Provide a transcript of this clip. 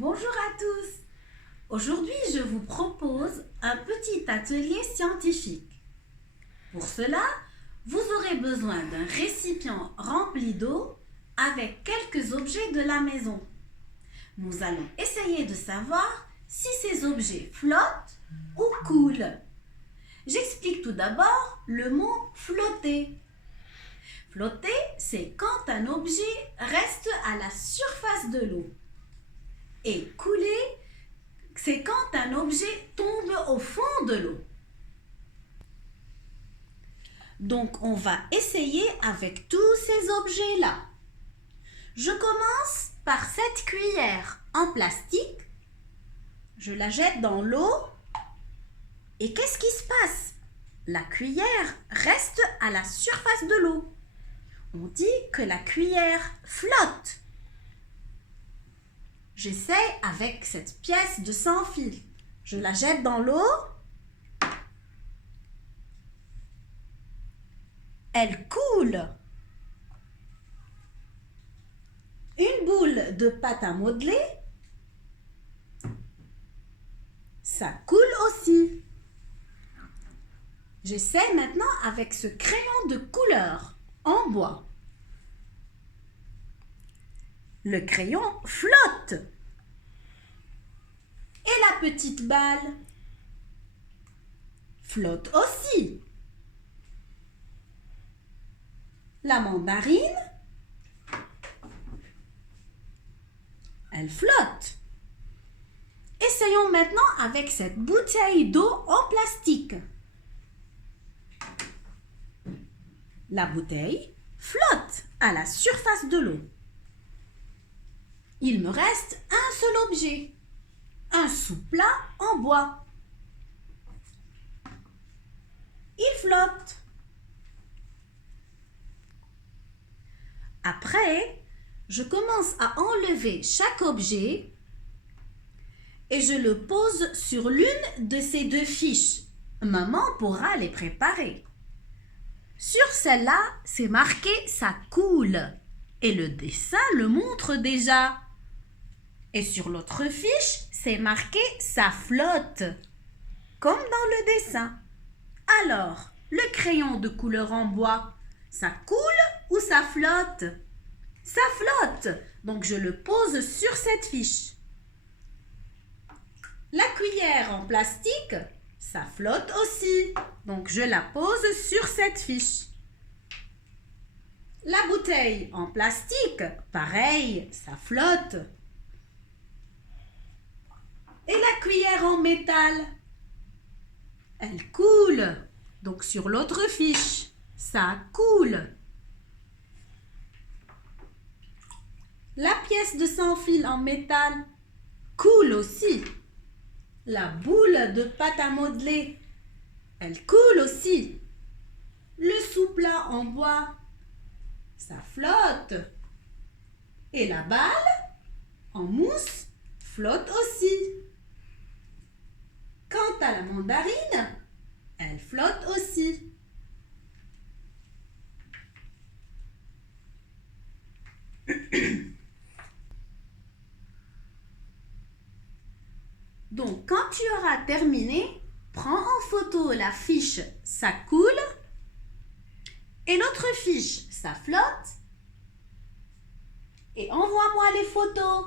Bonjour à tous. Aujourd'hui, je vous propose un petit atelier scientifique. Pour cela, vous aurez besoin d'un récipient rempli d'eau avec quelques objets de la maison. Nous allons essayer de savoir si ces objets flottent ou coulent. J'explique tout d'abord le mot flotter. Flotter, c'est quand un objet reste à la surface de l'eau. Et couler, c'est quand un objet tombe au fond de l'eau. Donc, on va essayer avec tous ces objets-là. Je commence par cette cuillère en plastique. Je la jette dans l'eau. Et qu'est-ce qui se passe? La cuillère reste à la surface de l'eau. On dit que la cuillère flotte. J'essaie avec cette pièce de sans fil. Je la jette dans l'eau. Elle coule. Une boule de pâte à modeler. Ça coule aussi. J'essaie maintenant avec ce crayon de couleur en bois. Le crayon flotte. Et la petite balle flotte aussi. La mandarine, elle flotte. Essayons maintenant avec cette bouteille d'eau en plastique. La bouteille flotte à la surface de l'eau. Il me reste un seul objet, un sous-plat en bois. Il flotte. Après, je commence à enlever chaque objet et je le pose sur l'une de ces deux fiches. Maman pourra les préparer. Sur celle-là, c'est marqué « ça coule » et le dessin le montre déjà. Et sur l'autre fiche, c'est marqué « ça flotte », comme dans le dessin. Alors, le crayon de couleur en bois, ça coule ou ça flotte? Ça flotte, donc je le pose sur cette fiche. La cuillère en plastique, ça flotte aussi, donc je la pose sur cette fiche. La bouteille en plastique, pareil, ça flotte. Et la cuillère en métal, elle coule, donc sur l'autre fiche, ça coule. La pièce de sans fil en métal coule aussi. La boule de pâte à modeler, elle coule aussi. Le sous-plat en bois, ça flotte. Et la balle en mousse flotte aussi. Quant à la mandarine, elle flotte aussi. Donc, quand tu auras terminé, prends en photo la fiche « ça coule » et l'autre fiche « ça flotte » et envoie-moi les photos.